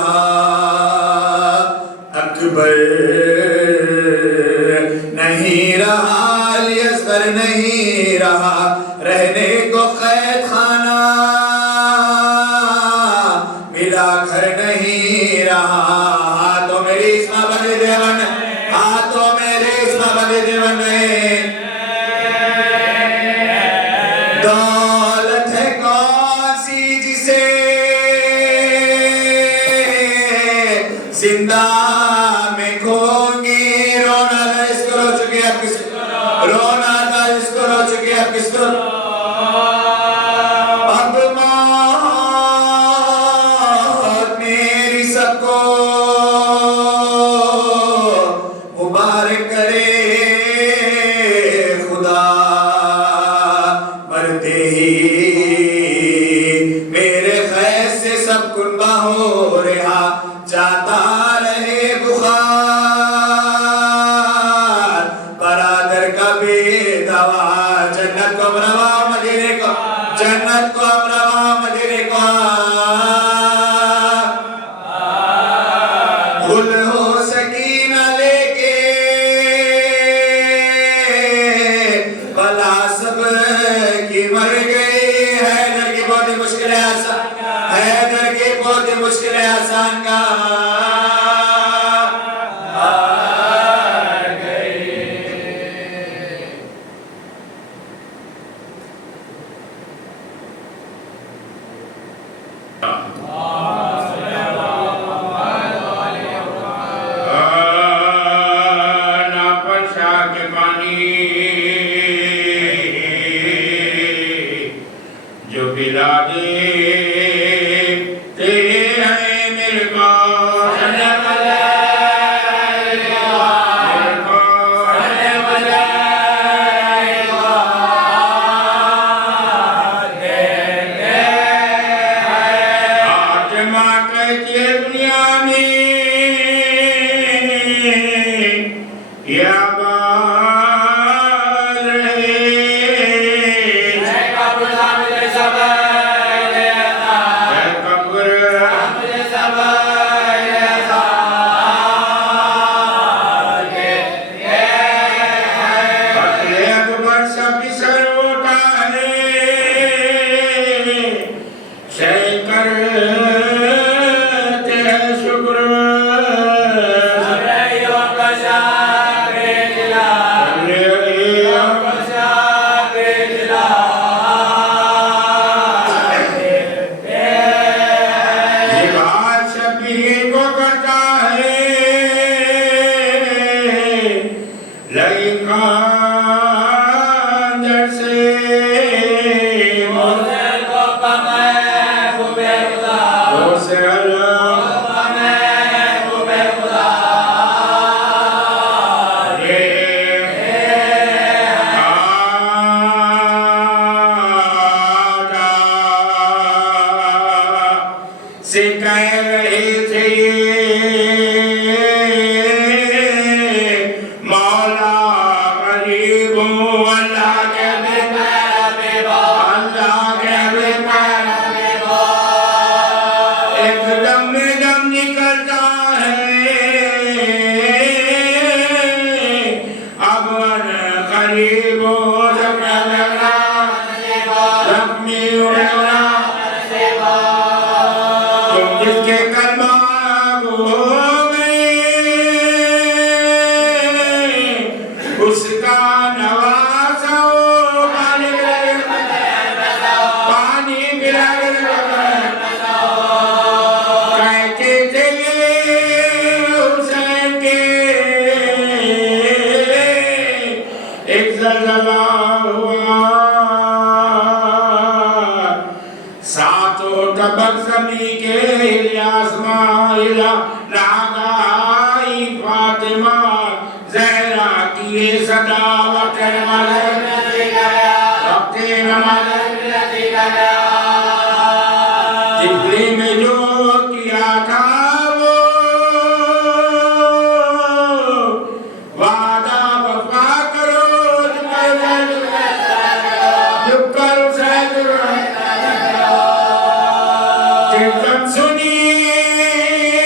रहा, अकबर नहीं रहा, अली असगर नहीं रहा, रहने को कैद खाना मिला घर नहीं रहा। हाथों मेरी इसमा बने देवन, हाथों मेरी इसमा बने देवन, दौलत है कौन सी जिसे जिंदा में खोगी। रोना था इसको रो चुके अब किसको, रोना था इसको रो चुके अब किसको। अब मौत मेरी सबको मुबारक करे खुदा, मरते ही मेरे खैर से सब कुनबा हो रहा, जाता रहे बुखार बरादर का बेदवा। जन्नत को अमरवा मदीने को, जन्नत को अमरवा मदीने को, गुल हो सकीना लेके बला सब की मर गई। हैदर की बहुत ही मुश्किल है आसान, हैदर की बहुत ही मुश्किल है आसान का जो पिला दे तेरे है मेरे को, आत्मा कहती है दुनिया में या से कह रहे थे मौला गरीब हूँ, अल्लाह के अल्लाह के एकदम में दम निकलता है। अब गरीब हूँ जिसके कलमा उसका नवाजा पानी कहते थे हुसैन के एक ज़लज़ला हुआ, सातों तबक ज़मीन के आसमां हिला, नागाई फातिमा ज़हरा की ये सदा वक्त जिब्री में जो किया था वो वादा वफा करो, चुप कर सुनिए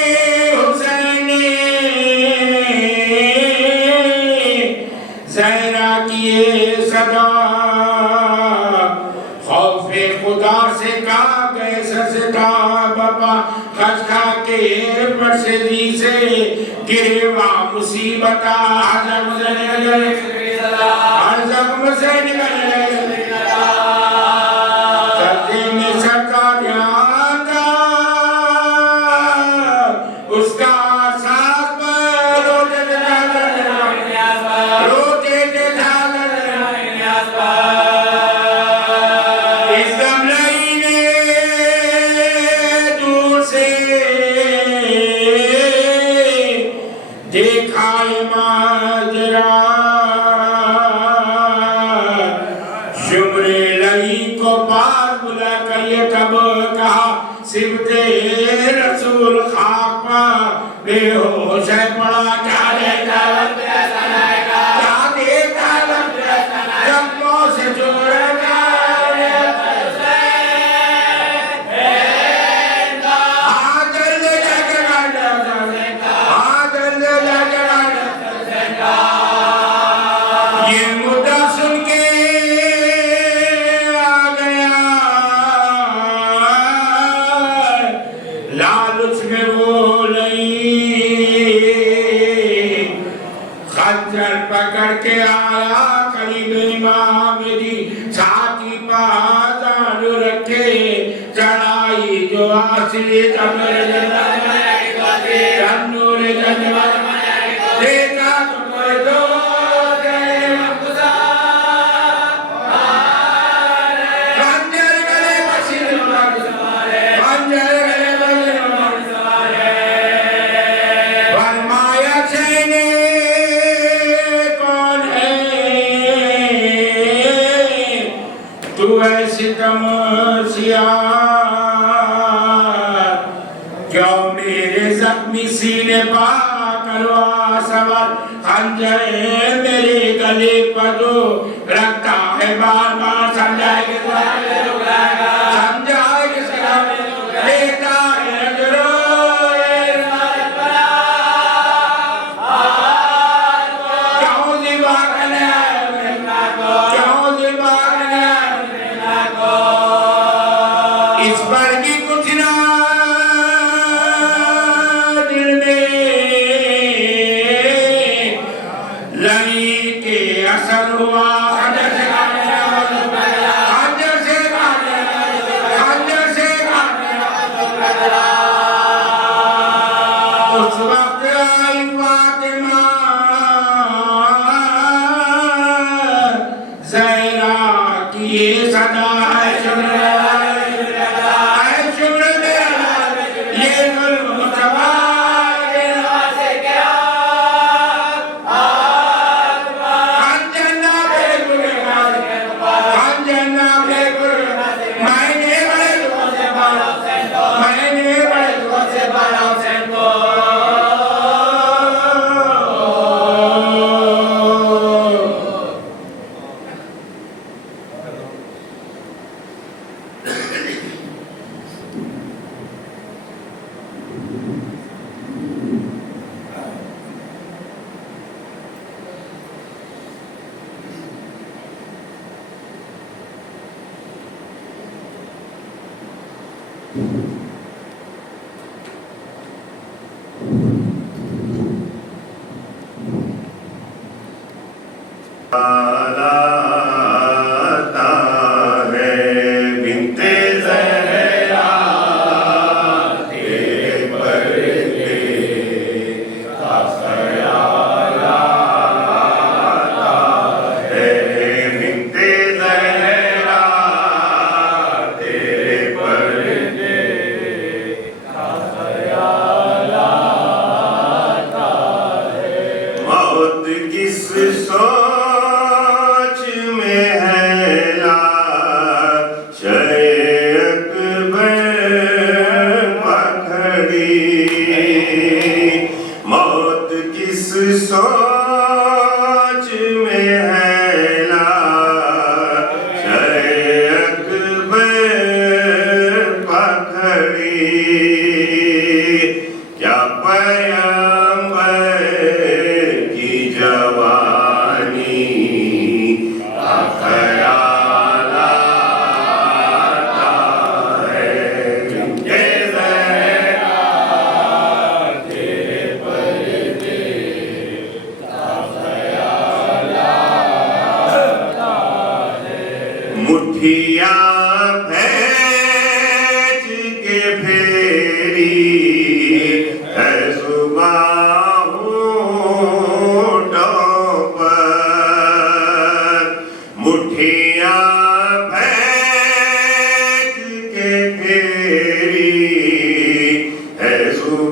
खा के परसेदी से गिरेवा मुसीबत हर जख्म से निकले सर्दी सबका ध्यान था उसका साथ पर रोते थे इस गमलाई ने दूर से देखा माजरा शुम्रे लई को पास बुला कर ये तब कहा सिबते रसूल खाक बेहोश है पड़ा क्या देखा क्या देखा जब से जोड़ पकड़ के आया करीब इमाम दी छाती पादान रखे चढ़ाई जो आसरी तमर जन्नूर जन्नत देखा तुम दो खंजर गले बशीर खंजर गले फरमाया चैने तू ऐसी तमसिया क्यों मेरे जख्मी सीने पा करवा सवार खंजर मेरे गले पर जो रखता है बार बार समझाएगा लेता है इस पर की कुछ ना दिल में लई के असर हुआ खंजर से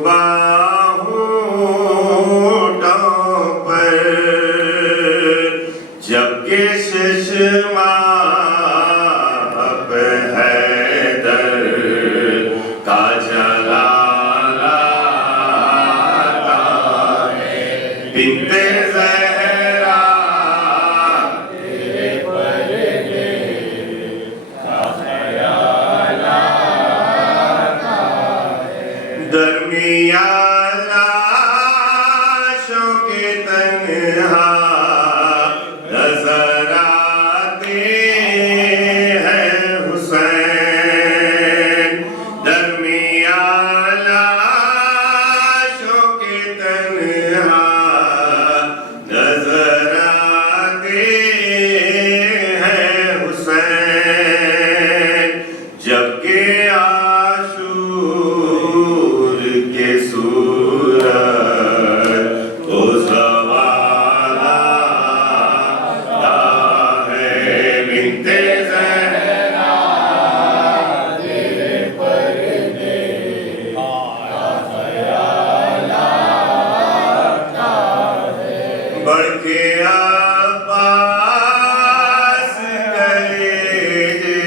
बाहों पर जबकि शशमाप हैदर का जलाला बिनते ज़हरा दरमियान लाशों के तन्हा नजर आते हैं हुसैन। दरमियान लाशों के तन्हा नजर आते हैं हुसैन। जबकि आशूर के सूरज को सवाला है बिनते ज़हरा तेरे पर्दे बढ़ के अब्बास कलेजे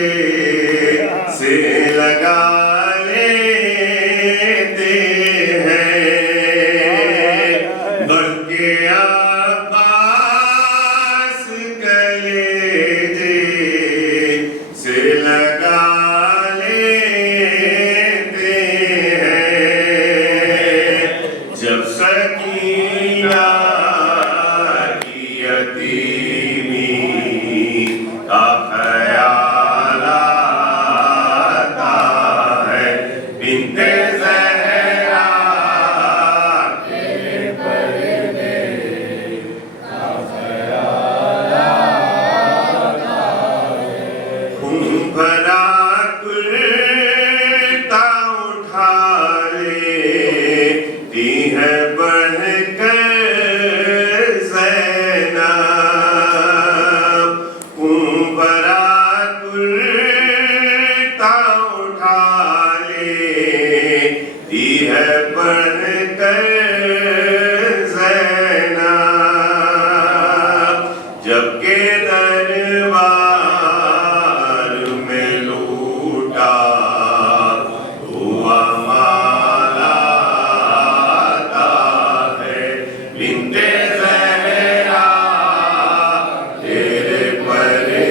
से लगा लेते हैं। बढ़ के अब्बास कलेजे से लगा लेते हैं। जब सकीना की यतीमी का ख्याल आता है बिनते ज़हरा तेरे पर्दे का ख्याल आता है। खून भरा कुर्ता उठा लेती है बढ़कर ज़ैनब। खून भरा कुर्ता उठा लेती है बढ़कर ज़ैनब। जबकि दरबार में लूटा हुआ माला आता है बिनते ज़हरा तेरे पर्दे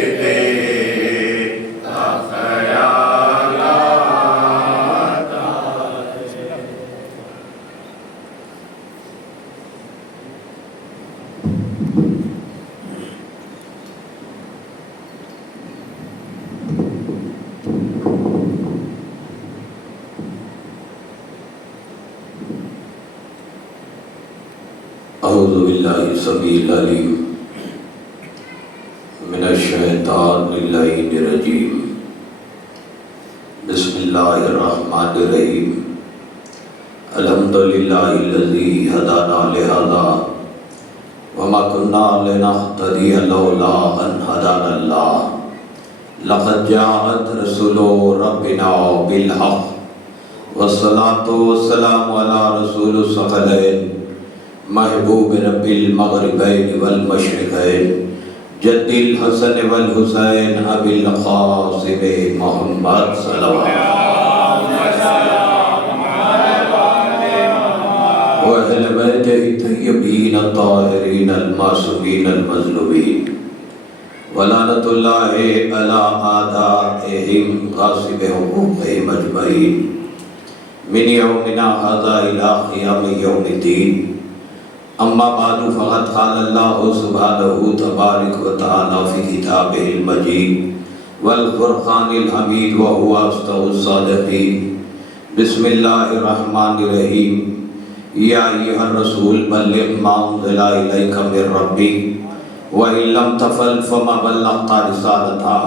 का ख्याल आता है। अऊज़ु बिल्लाहि समीइल अलीम मिनश शैतानिर रजीम। बिस्मिल्लाहिर रहमानिर रहीम। अल्हम्दुलिल्लाहिल्लज़ी हदाना लिहाज़ा वमा कुन्ना लिनहतदिया लौला अन हदानल्लाह। लक़द जाअत रसूलु रब्बिना बिल हक़ वस्सलातु वस्सलामु अला रसूलिस सकलैन महबूब रब्बिल मग़रिबैन वल मशरिक़ैन जद्दिल हसन वल हुसैन अबिल क़ासिम मोहम्मद सल्लल्लाहु व अहले बैतिही तय्यबीन ताहिरीन अल मासूमीन अल मज़लूमीन व लानतुल्लाहि अला आदाइहिम ग़ासिब हुक़ूक़िहिम अजमईन मिन यौमिना हाज़ा इला क़ियाम यौमिद्दीन। अम्मा बादु फ़क़द क़ाल अल्लाहु सुब्हानहु तबारक व तआला फ़ी किताबिहिल मजीद वल फ़ुरक़ानिल हमीद व हुवा अस्दक़ुस सादिक़ीन। बिस्मिल्लाहिर रहमानिर रहीम। या अय्युहर रसूल बल्लिग़ मा उन्ज़िला इलैका मिर रब्बिक व इन लम तफ़अल फ़मा बल्लग़ता रिसालतह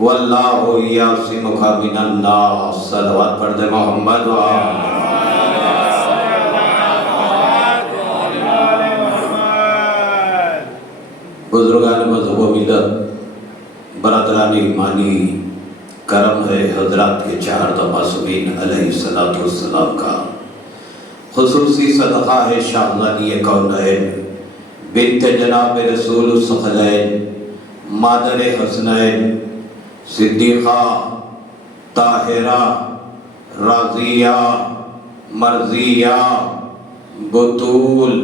वल्लाहु यासिमुका मिनन नास। सलवात पढ़ दे मोहम्मद व बुजुर्गान मज़हब व मिल्लत बरदरानी ईमानी करम है हज़रात के चार मासूमीन अलैहिस्सलातु वस्सलाम का। खुसूसी सदका है शाहज़ादी कौनैन बिन्त जनाब रसूल सखलैन मादर हसनैन सिद्दीक़ा ताहिरा राज़िया मर्ज़िया बतूल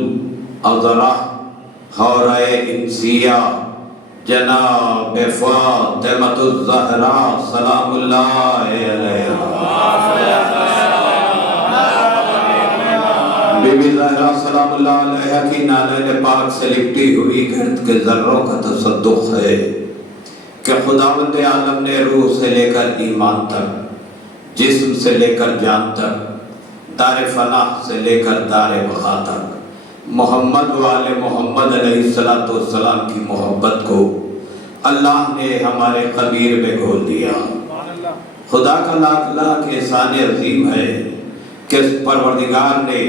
अज़रा हौरे इंसिया जनाब फ़ातिमतुज़ ज़हरा सलामुल्लाहि अलैहा। बीबी ज़हरा सलामुल्लाहि अलैहा की नाज़िल पाक से लिपटी हुई गर्द के ज़र्रों का तसद्दुक़ है कि खुदावंद आलम ने रूह से लेकर ईमान तक, जिस्म से लेकर जान तक, दार फनाह से लेकर दार बक़ा तक मोहम्मद वाले मोहम्मद अलैहिस्सलातु वस्सलाम की मोहब्बत को अल्लाह ने हमारे क़बीर में घोल दिया। खुदा का लाख लाख एहसान अज़ीम है कि परवरदिगार ने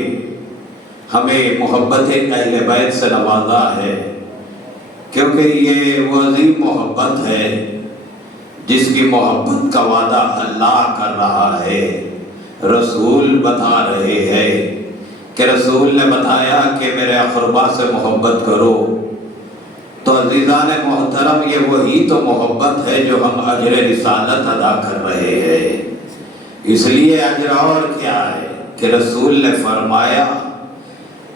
हमें मोहब्बत अहले बैत से नवाजा है, क्योंकि ये वो अज़ीम मोहब्बत है जिसकी मोहब्बत का वादा अल्लाह कर रहा है। रसूल बता रहे हैं कि रसूल ने बताया कि मेरे अक़रबा से मोहब्बत करो। तो अज़ीज़ान मोहतरम, ये वही तो मोहब्बत है जो हम अजर रिसालत अदा कर रहे हैं। इसलिए अजर और क्या है कि रसूल ने फरमाया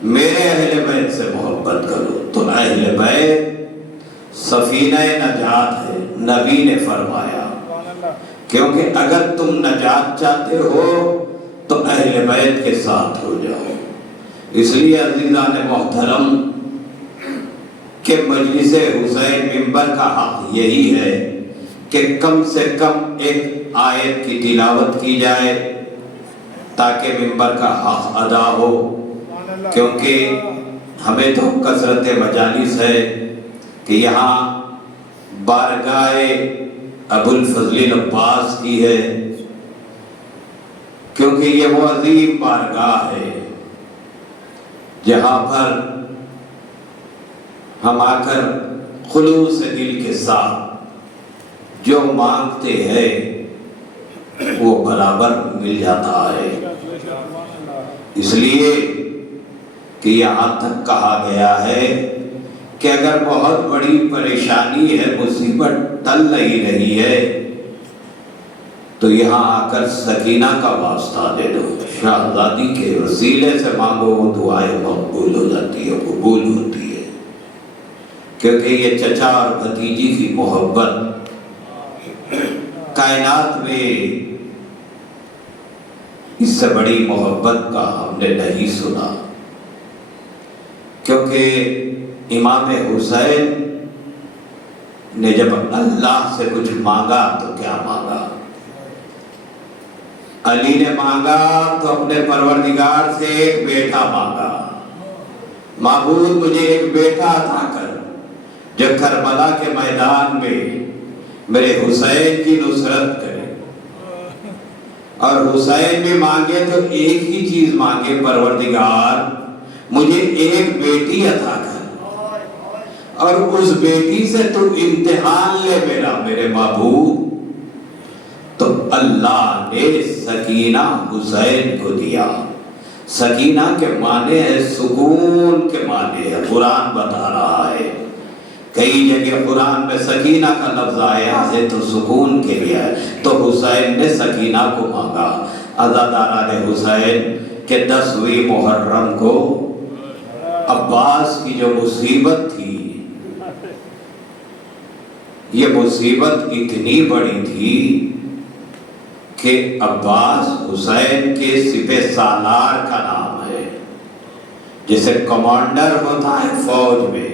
मेरे अहले बैत से मोहब्बत करो। तो अहले बैत सफीना नजात है, नबी ने फरमाया, क्योंकि अगर तुम नजात चाहते हो तो अहले बैत के साथ हो जाओ। इसलिए अज़ीज़ान मोहतरम के मजलिस हुसैन मिंबर का हक यही है कि कम से कम एक आयत की तिलावत की जाए ताकि मिंबर का हक अदा हो, क्योंकि हमें तो कसरत मजालिस है कि यहाँ बारगाहे अबुल फज़ल अब्बास की है, क्योंकि ये वो अजीम बारगाह है जहाँ पर हम आकर खुलूस दिल के साथ जो मांगते हैं वो बराबर मिल जाता है। इसलिए कि यहाँ तक कहा गया है कि अगर बहुत बड़ी परेशानी है, मुसीबत टल नहीं रही है, तो यहाँ आकर सकीना का वास्ता दे दो। शाहज़ादी के वसीले से मांगो, वो दुआएं मकबूल हो जाती है, कबूल होती है, क्योंकि ये चचा और भतीजी की मोहब्बत कायनात में इससे बड़ी मोहब्बत का हमने नहीं सुना। क्योंकि इमाम हुसैन ने जब अल्लाह से कुछ मांगा तो क्या मांगा? अली ने मांगा तो अपने परवरदिगार से एक बेटा मांगा, माबूद मुझे एक बेटा अता कर जो करबला के मैदान में मेरे हुसैन की नुसरत करे। और हुसैन भी मांगे तो एक ही चीज मांगे, परवरदिगार मुझे एक बेटी अता कर और उस बेटी से तू इम्तिहान ले मेरा, मेरे महबूब। तो अल्लाह ने सकीना हुसैन को दिया। सकीना के माने है सुकून के माने है, कुरान बता रहा है। कई जगह कुरान में सकीना का लफ्ज आया है तो सुकून के लिए है। तो हुसैन ने सकीना को मांगा। अज़ादारा ने हुसैन के 10वीं मुहर्रम को अब्बास की जो मुसीबत थी, ये मुसीबत इतनी बड़ी थी कि अब्बास हुसैन के सिपह सालार का नाम है। जैसे कमांडर होता है फौज में,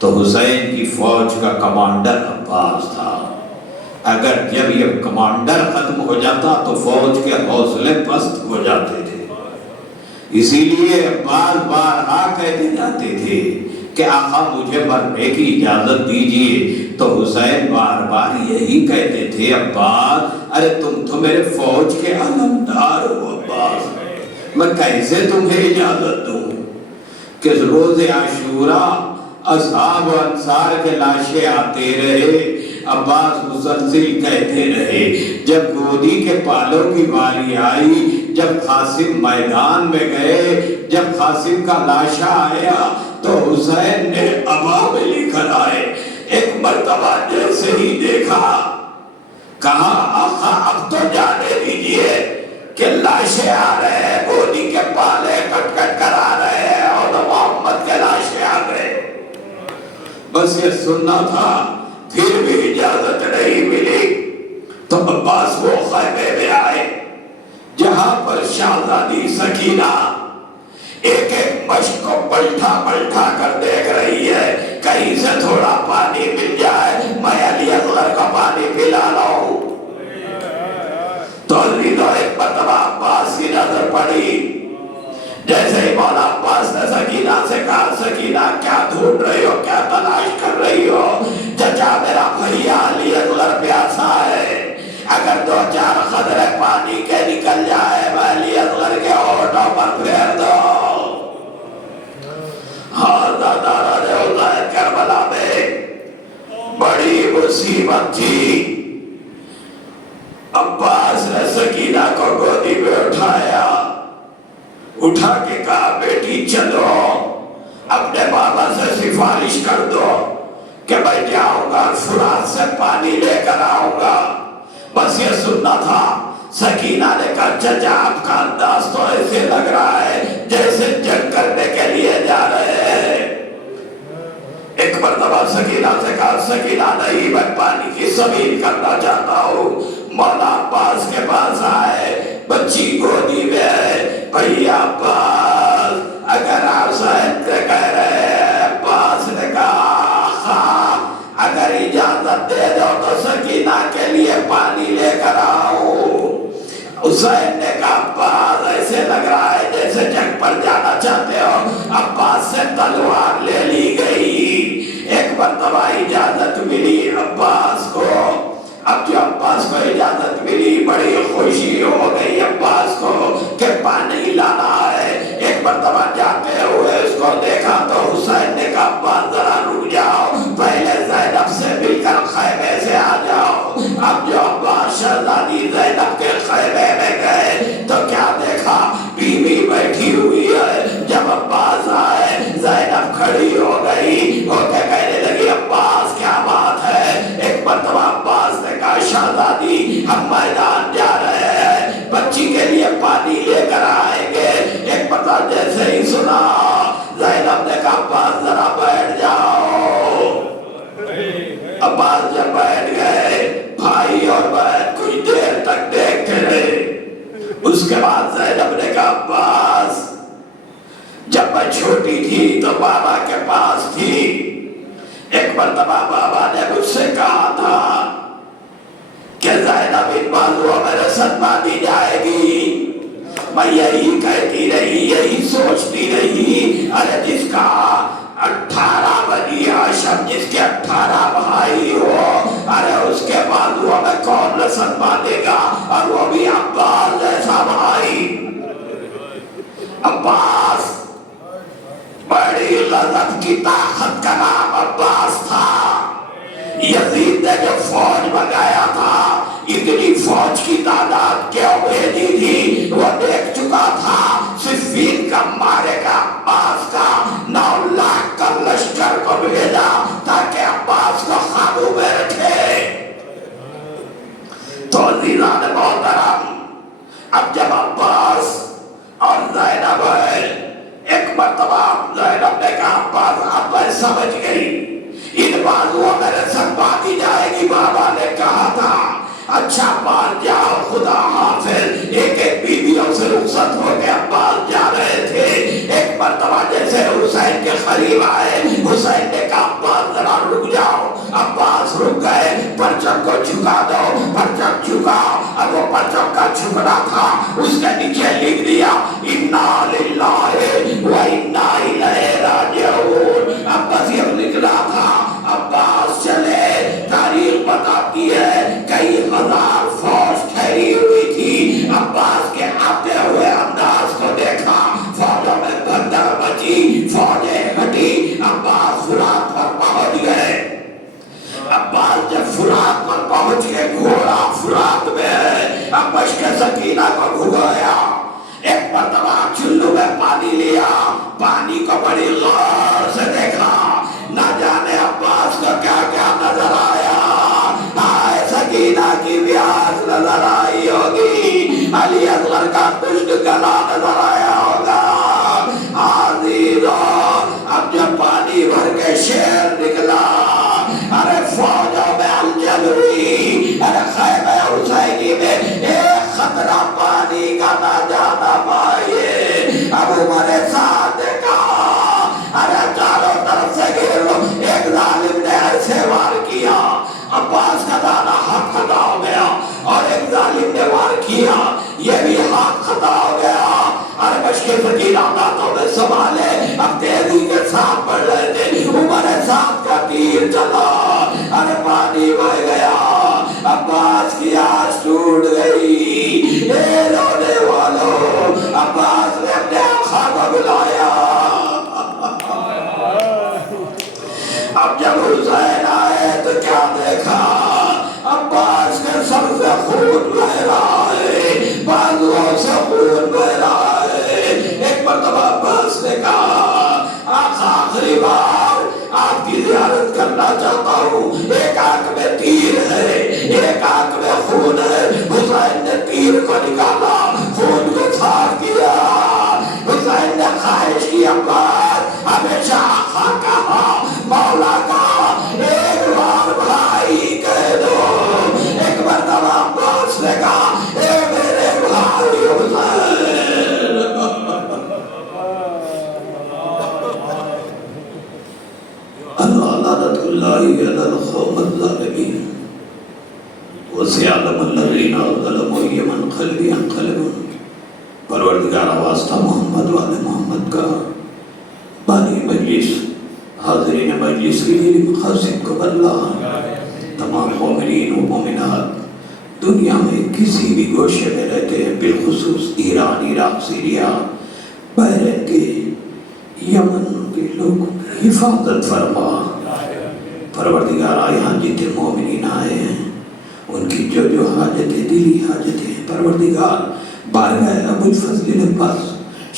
तो हुसैन की फौज का कमांडर अब्बास था। अगर जब ये कमांडर खत्म हो जाता तो फौज के हौसले पस्त हो जाते थे। इसीलिए बार बार कहते जाते थे कि आका मुझे मरने की इजाजत दीजिए। तो हुसैन बार बार यही कहते थे, अब्बास अरे तुम तो मेरे फौज के अलमदार हो अब्बास, मैं कैसे तुम्हें इजाजत दूं कि रोज़े आशूरा असहाब व अंसार के लाशें आते रहे। अब्बास मुसलसिल कहते रहे, जब गोदी के पालों की बारी आई जब कासिम मैदान में गए, जब कासिम का लाशा आया तो हुसैन ने अबाब लेकर आए। एक मर्तबा जैसे ही देखा, कहा आका अब तो जाने दीजिए कि लाशें आ रहे हैं, गोली के पाले कट कट कर आ रहे हैं और मोहम्मद के लाशें आ गए। बस ये सुनना था, फिर भी इजाजत नहीं मिली तो अब्बास वो खैमे में आए जहां पर शहजादी सकीना एक एक मश्क को पलटा पलटा कर देख रही है, कहीं से थोड़ा पानी मिल जाए, मैं अली असगर का पानी पिला लाऊं। तो एक मरतबा अब्बास की नजर पड़ी, जैसे ही मौला अब्बास ने सकीना से कहा, सकीना क्या ढूंढ रही हो, क्या तलाश कर रही हो? चचा मेरा भैया अली असगर प्यासा है, अगर दो चार खदरे पानी के निकल जाए मैं अली असगर के होठों पर फेर दो। करबला में बड़ी मुसीबत थी। अब्बास ने सकीना को गोदी में उठाया, उठा के कहा बेटी चलो अपने बाबा से सिफारिश कर दो कि मैं जाऊंगा फुरात से पानी लेकर आऊंगा। बस ये सुनना था। सकीना ने कहा चचा आपका अंदाज तो ऐसे लग रहा है जैसे जंग करने के लिए जा रहे हैं। एक मरतबा सकीना से कहा, सकीना नहीं, मैं पानी की सबील करना चाहता हूँ। मौला अब्बास के पास आए, बच्ची गोदी में है, भैया अब्बास अगर आप साहब कह रहे हैं। अब्बास ने कहा अगर इजाजत दे दो तो सकीना के लिए पानी लेकर आओ। हुसैन ने कहा अब्बास ऐसे लग रहा है जैसे जंग पर जाना चाहते हो। अब्बास से तलवार ले ली गई। एक मरतबा इजाजत मिली अब्बास को। अब जो अब्बास को इजाजत मिली बड़ी खुशी हो गई अब्बास को कि पानी लाना है। एक मरतबा जाते हुए उसको देखा तो हुसैन ने कहा अब्बास जरा रुक जाओ, पहले ज़ैनब से मिलकर खैमे से आ जाओ। अब जो अब्बास शहजादी ज़ैनब के खैमे में गए तो क्या देखा, बीवी बैठी हुई है। जब अब्बास आए ज़ैनब खड़ी हो गई, होके कहने लगी अब्बास क्या बात है। एक मरतबा अब्बास ने कहा शहजादी हम मैदान जा रहे हैं, बच्ची के लिए पानी लेकर आएंगे। एक मरतबा जैसे ही सुना ज़ैनब ने कहा अब्बास जरा बैठ जाओ। अब्बास जब बैठ गए भाई और बहन कुछ देर तक देखते रहे। उसके बाद ज़ैनब ने कहा अब्बास जब मैं छोटी थी तो बाबा के पास थी। एक मरतबा बाबा ने मुझसे कहा था कि ज़ैनब इन बाजुओं में रसद बांधी जाएगी। मैं यही कहती रही, यही सोचती रही, अरे जिसका 18 बनी हाशिम, जिसके 18 भाई हो, अरे उसके बाजुओं में कौन रसद बांधेगा, और वो भी अब्बास जैसा भाई। अब्बास बड़ी गजब की ताकत का नाम अब्बास था। यजीद ने जो फौज मंगाया था, इतनी फौज की तादाद क्यों भेजी थी वो देख चुका था। सिफ़ीन का मारेगा अब्बास का 9 लाख का लश्कर को भेजा ताकि अब्बास को काबू में रखे। तो ज़ीरान मोहतरम अब जब अब्बास और ज़ैनब है, एक मरतबा ज़ैनब ने कहा अब्बास अब मैं समझ गई, इन बाजुओं में रसद बांधी जाएगी। बाबा ने कहा था अच्छा बात जाओ खुदा हाफिज। एक एक बीवियों से रुखसत हो के अब्बास जा रहे थे। एक मरतबा जैसे हुसैन के करीब आए, हुसैन ने कहा अब्बास जरा रुक जाओ। अब्बास रुक गए, परचम को झुका दो। परचम झुका, अब वो परचम का झुकना था, उसके नीचे लिख दिया इन्ना लिल्लाहि व इन्ना इलैहि राजिऊन। अब्बास ये लिख रहा था। अब्बास चले, तारीख बताती है कई हजार फौज ठहरी हुई थी। अब्बास के आते हुए अंदाज को देखा, फौजों में भगदड़ मची, फौजें हटी। अब्बास फुरात पर पहुंच गए। अब्बास जब फुरात पर पहुंच गए, घोड़ा फुरात में है। अब मश्क सकीना को घुमाया, मरतबा चुल्लू में पानी लिया, पानी को बड़ी गौर से देखा, न जाने अब्बास को क्या क्या नजर आया। आए सकीना की प्यास नजर आई होगी, अली असगर का खुश्क गला नजर आया होगा। अब जब पानी भर के शेर निकला, अरे फौजों में अलजल हुई, अरे खैमे हुसैनी में एक खतरा पानी का ना जाना पाए। अब उमर साथ देखा, अरे चारों तरफ से घेर लो, एक जालिम ने ऐसे वार किया, अब्बास का दाना हाथ खता हो गया, और एक जालिम ने वार किया, ये भी हाथ खता हो गया। अरे मुश्किल फकीर दांतों में संभाले, अब तेजी के साथ बढ़ रहे थे, उमर साथ का तीर चला, अरे पानी बह गया, अब्बास की आस टूट गई। रोने वालों, अब्बास ने अपने आका को बुलाया। अब जब हुसैन आए तो क्या देखा, अब्बास के सर से खून बह रहा है, बाजुओं से खून बह रहा है। एक मरतबा अब्बास ने कहा, आका आखिरी बार आपकी ज़ियारत करना चाहता हूँ, एक आंख में तीर है, एक आंख में खून है। हुसैन ने तीर को निकाला, खून को साफ किया। हुसैन ने ख्वाहिश की, अब्बास हमेशा आका कहा, मौला का एक बार भाई कह दो। एक मरतबा अब्बास ने कहा, ए मेरे भाई हुसैन। लानतुल्लाहि अलल क़ौमिज़ ज़ालिमीन व सयअलमुल लज़ीना ज़लमू यमन क़ल्बी यनक़लिबून। परवरदिगार वास्ता मोहम्मद वाले मोहम्मद का बानी मजलिस, हाज़रीन मजलिस के लिए मक़ासिद को अल्लाह तमाम मोमिनीन व मोमिनात दुनिया में किसी भी गोशे में रहते हैं, बिलखुसूस ईरान, इराक, सीरिया, बहरीन के, यमन के लोगों की हिफाजत फरमा। परवरदिगार यहाँ जितने मोमिनीन आए हैं, उनकी जो जो हाजतें, दिली हाजतें, परवरदिगार बारगाह अबुल फज़ल अब्बास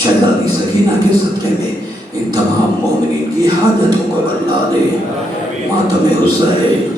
शहज़ादी सकीना के सदक़े में इन तमाम मोमिनीन की हाजतों को बदला दे। मातम हुसैन।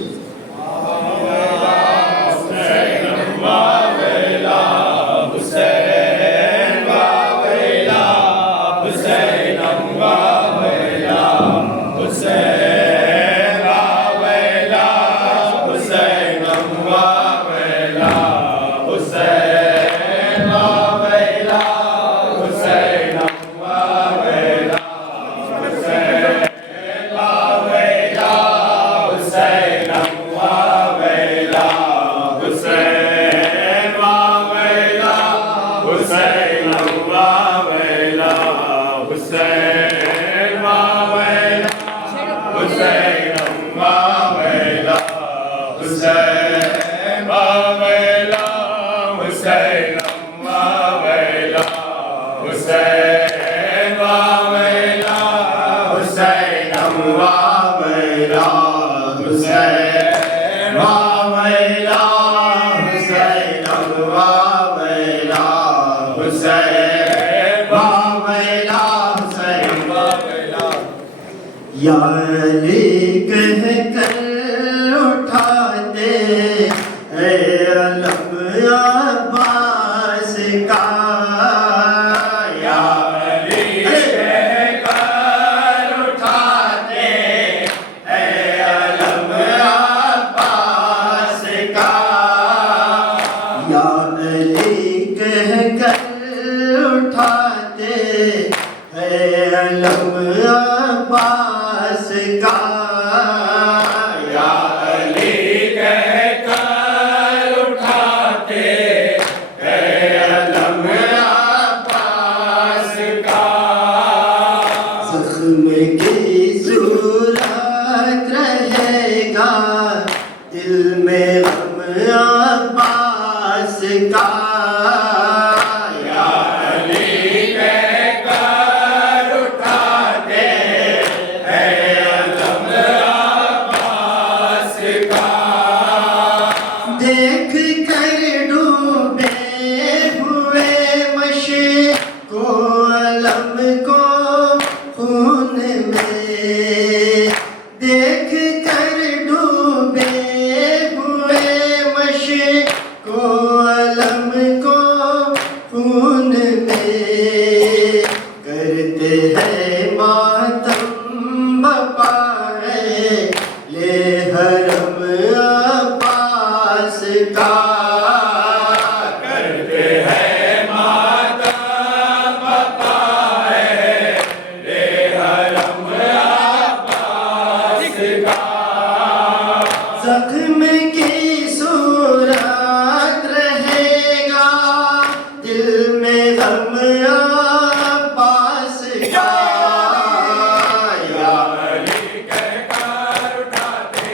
यारी कह कर उठाते अलम अब्बास का, यारी कह कर उठाते अलम अब्बास का, यारी कह कर उठाते अलम अब्बास का, या अली कह कर उठाते अलम अब्बास का। ज़ख्म की सूरत रहेगा दिल में गम अब्बास का, या अली कह कर उठाते अलम अब्बास का। देख कर डूबे हुए मशको करते हैं मातम बपाए ले हरम अब्बास का करते हैं मातम बपाए ले हरम अब्बास का। जख्म की सूरत रहेगा दिल में गम अब्बास का। या अली कहकर उठाते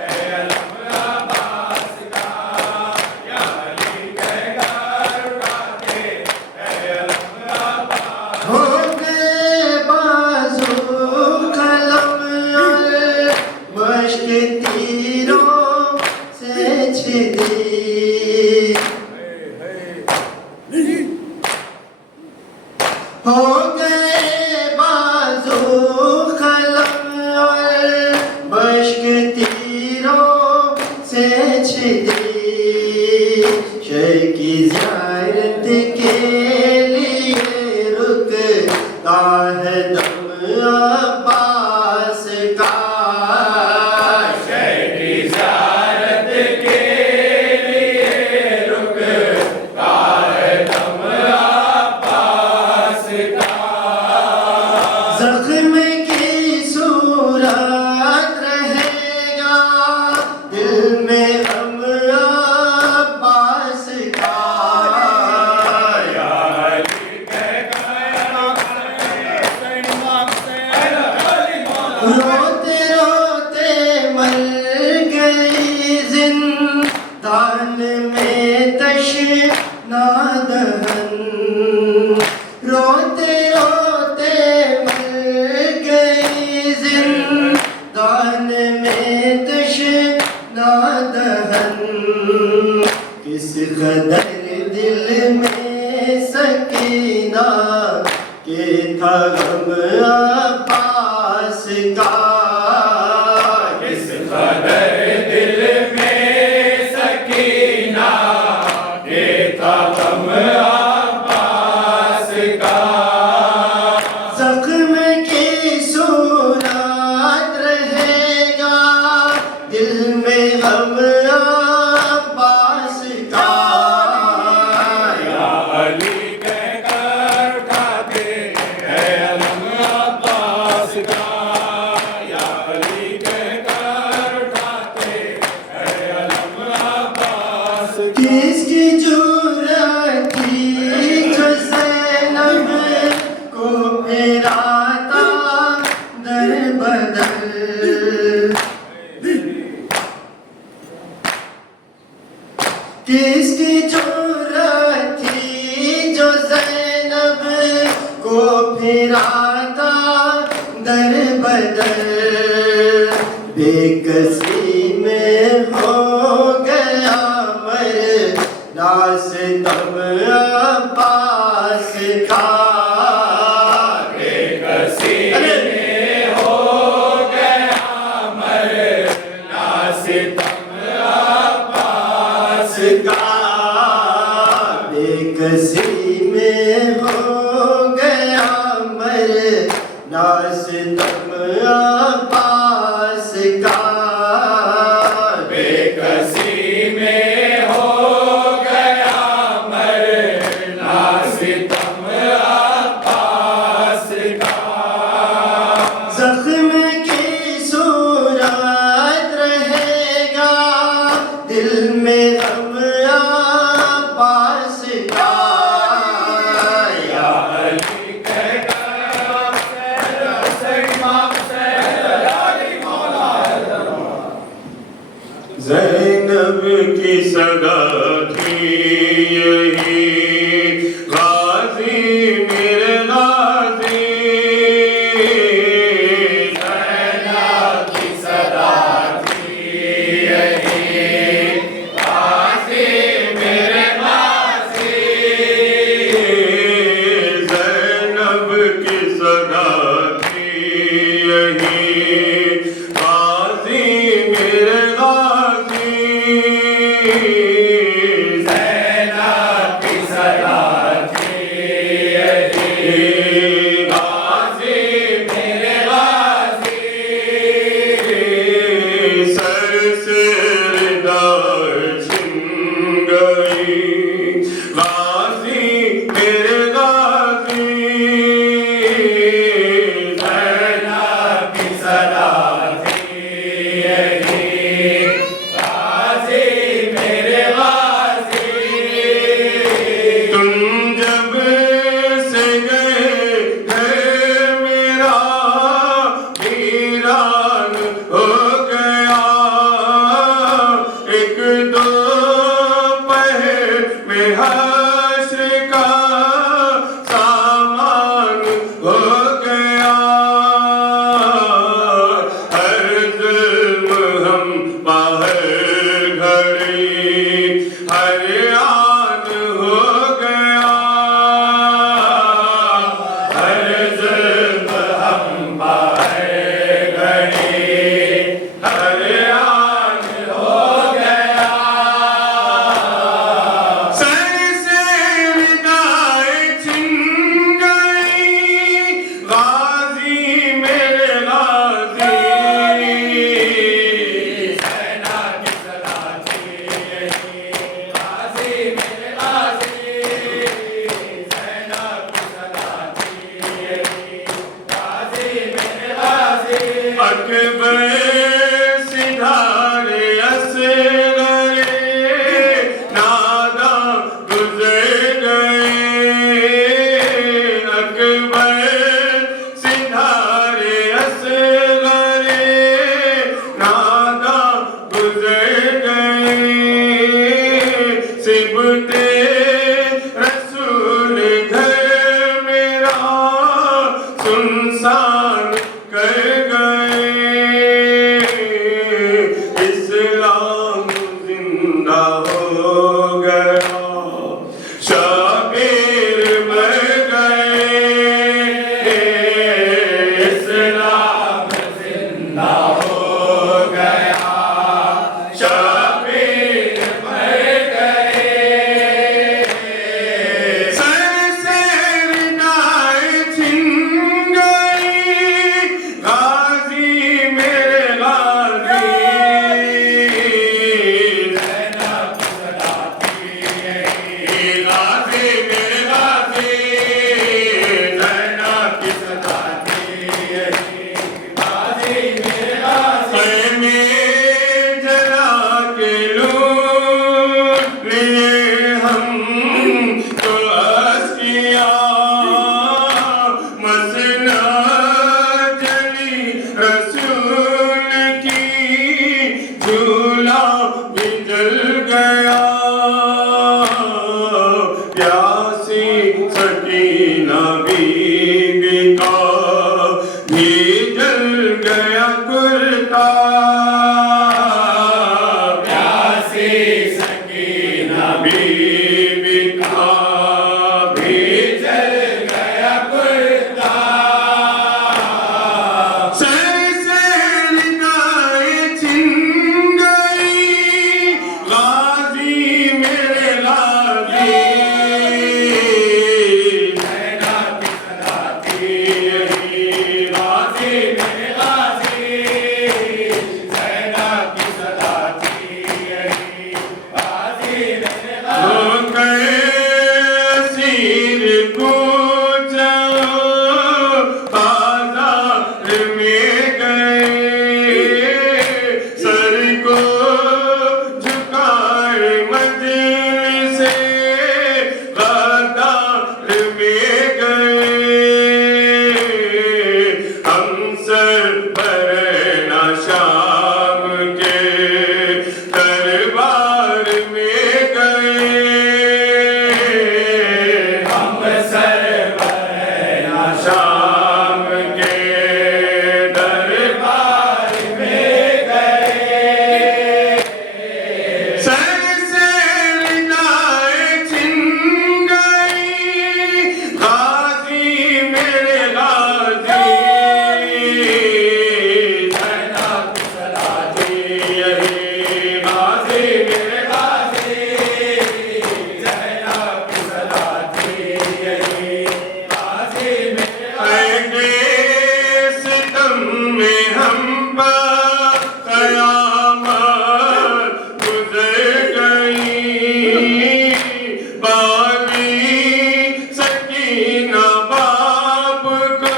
हैं अलम अब्बास का, या अली कहकर उठाते हैं अलम अब्बास। हो गए बाजू कलम और मश्क तीरों से छिदी। हो गए बाजू कलम और मश्क तीरों से छिदी। शय की ज़ियारत के लिए रुकता है दम अब्बास का। शय की ज़ियारत के लिए रुकता है दम अब्बास का। ज़ख्म की सूरत रहेगा दिल में गम अब्बास का। या अली कहकर उठाते रोते रोते मर गई जिंदान में तशना दहन। रोते रोते मर गई जिंदान में तशना दहन। किस कदर दिल में सकीना के था गम अब्बास का। किस कदर दिल में सकीना के था गम अब्बास का। ज़ख्म की सूरत रहेगा दिल में गम अब्बास का। या अली कहकर उठाते हैं अलम अब्बास का, या अली कहकर उठाते हैं अलम अब्बास का। किसकी जुर्रत थी जो ज़ैनब को फिराता दर बदर। किसकी जुर्रत थी जो ज़ैनब को फिराता दर बदर। बेकसी में हो गया मर नास तम अब्बास का। बेकसी में हो गया मरना सितम अब्बास का। बेकसी में हो गया मर नास तम अब्बास का। बेकसी में हो गया मरना सितम अब्बास का। ज़ख्म की सूरत रहेगा दिल में गम अब्बास का। या अली कहकर सैयद अली मौला ज़ैनब की सगा थी यही गाजी मेरे गाजी। ज़ैनब की सदा थी यही गाज़ी मेरे गाज़ी। ज़ैनब की सगा थी यही गाजी मेरे गाजी। ज़ैनब की सदा थी यही अकबर सिधारे असगरे नादा गुजर गए। अकबर सिधारे असगरे नादा गुजर गए। सिबते रसूल घर मेरा सुनसान कर गए। इस्लाम जिंदा हो गया, शाबिर मर गए। इस्लाम जिंदा हो गया, शाबिर मर गए। सर से रिदाएं छिन गई, गाजी मेरे गाजी। ज़ैनब सलाती है, गाजी मेरे गाजी। ज़ैनब की सलाती है, गाजी मेरे गाजी। में जला के लूट लिए हम तो अस्किया, मसना जली रसूल की, झूला भी जल गया। प्यासी सकीना बीबी का भी जल गया कुर्ता। प्यासी सकीना बीबी का भी जल गया कुर्ता। सर से रिदाएं छिन गई, गाजी मेरे गाजी। ज़ैनब की सलाती है, गाजी मेरे गाजी। ज़ैनब की सलाती है, गाजी मेरे गाजी। सीर पूछो बाजार में गए, सर को झुकाए मंजिल से बाजार में गए। हम सर पर ना शाम के दरबार में गए। हम सरवरा शाम के दरबार में गए। सर से रिदाएं छिन गई, गाजी मेरे गाजी। ज़ैनब की सलाती है, गाजी मेरे गाजी। ज़ैनब की सलाती है, गाजी मेरे गाजी। सितम में हम पर क़यामत गुज़र गई। बाली सकीना बाप को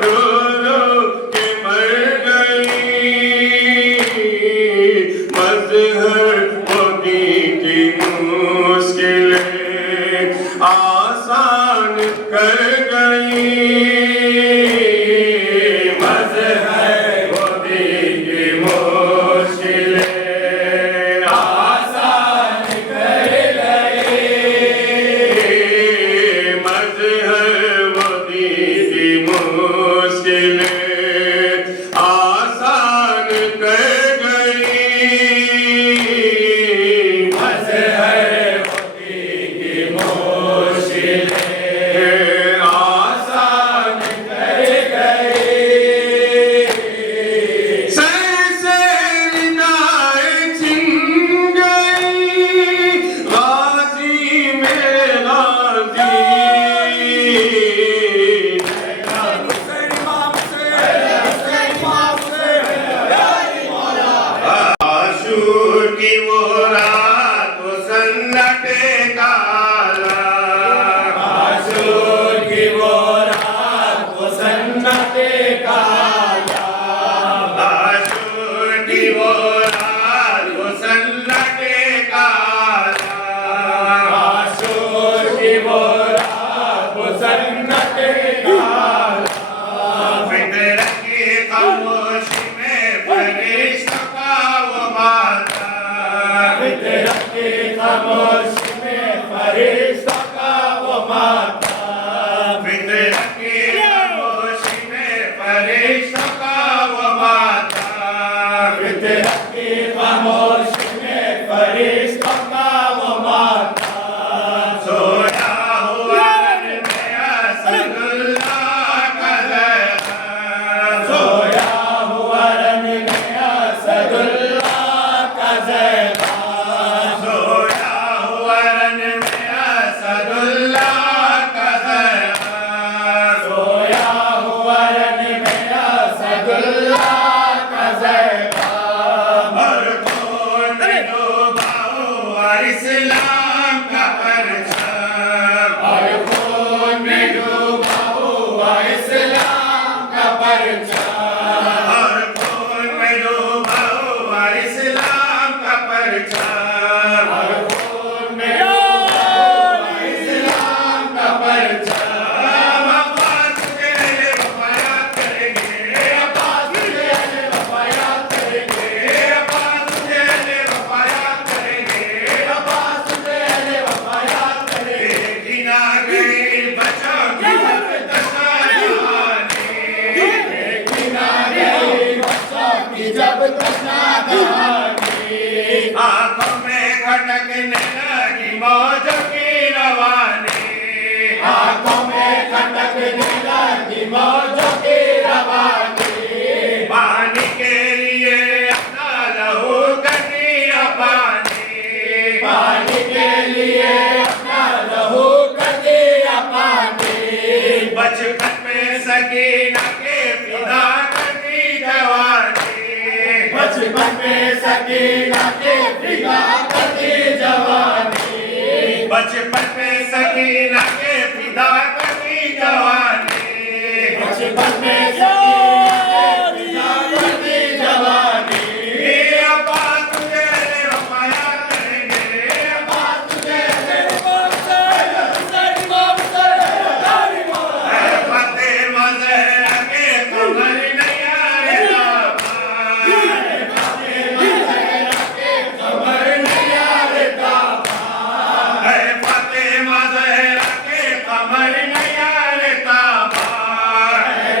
रो रो के मर गई। मज़हर मोदी की मुश्किलें आसान कर गई। मज़हर मोदी की मुश्किलें आसान कर गई। मज़हर मोदी की मुश्किलें आसान कर गई। मज़हर मोदी की मुश्किलें आसान परचार और खून में डूबा हुआ इस्लाम का परचार और खून में डूबा हुआ इस्लाम का परचार अब्बास तुझे वफायात करेंगे अब्बास तुझे वफायात करेंगे अब्बास तुझे वफायात करेंगे अब्बास तुझे वफायात करेंगे देखी ना गई बच्चों की दशा कहानी देखी ना गई बच्चों की जब दशा कहानी आंखों में खटकने लगी मौजों की रवानी आंखों में खटकने लगी मौजों की रवानी पानी के लिए अपना लहू कर दिया पानी पानी के लिए अपना लहू कर दिया पानी बचपन में सकीना के फिदा कर दी जवानी बचपन में सकीना के फिदा कर दी जवानी बचपन में सकीना के फिदा कर दी जवानी बचपन में सकीना के फिदा कर दी जवानी अब्बास तुझे वफायात करेंगे अब्बास तुझे फातिमा ज़हरा के कमर नैया रे ताबा कमर नैया रे ताबा फातिमा ज़हरा के कमर नैया रे ताबा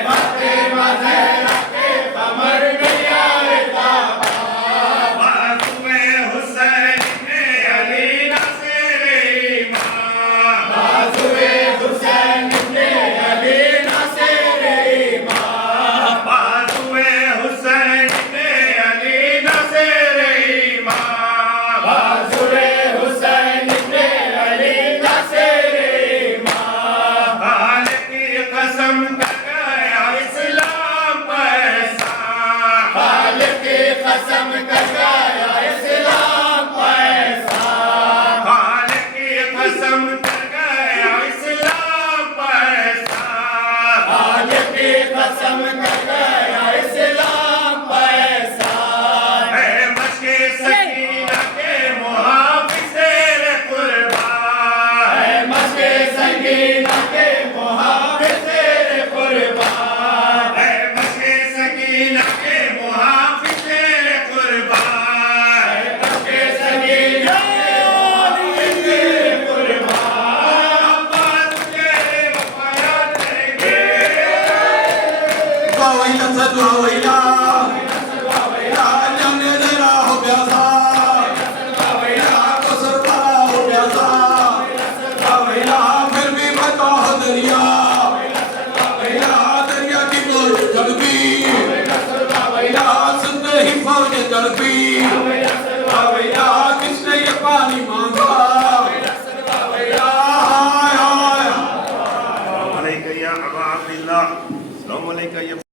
फातिमा ज़हरा के कमर नैया रे ताबा बाज़ुए हुसैन ने अली नासिर इमाम बाज़ुए हुसैन ने अली नासिर इमाम बाज़ुए हुसैन ने अली नासिर इमाम बाज़ुए हुसैन ने अली नासिर इमाम हाल की कसम कर गया इस्लाम पैसा हाल की कसम कर गया इस्लाम पैसा हाल की कसम कर गया इस्लाम पैसा हाल की कसम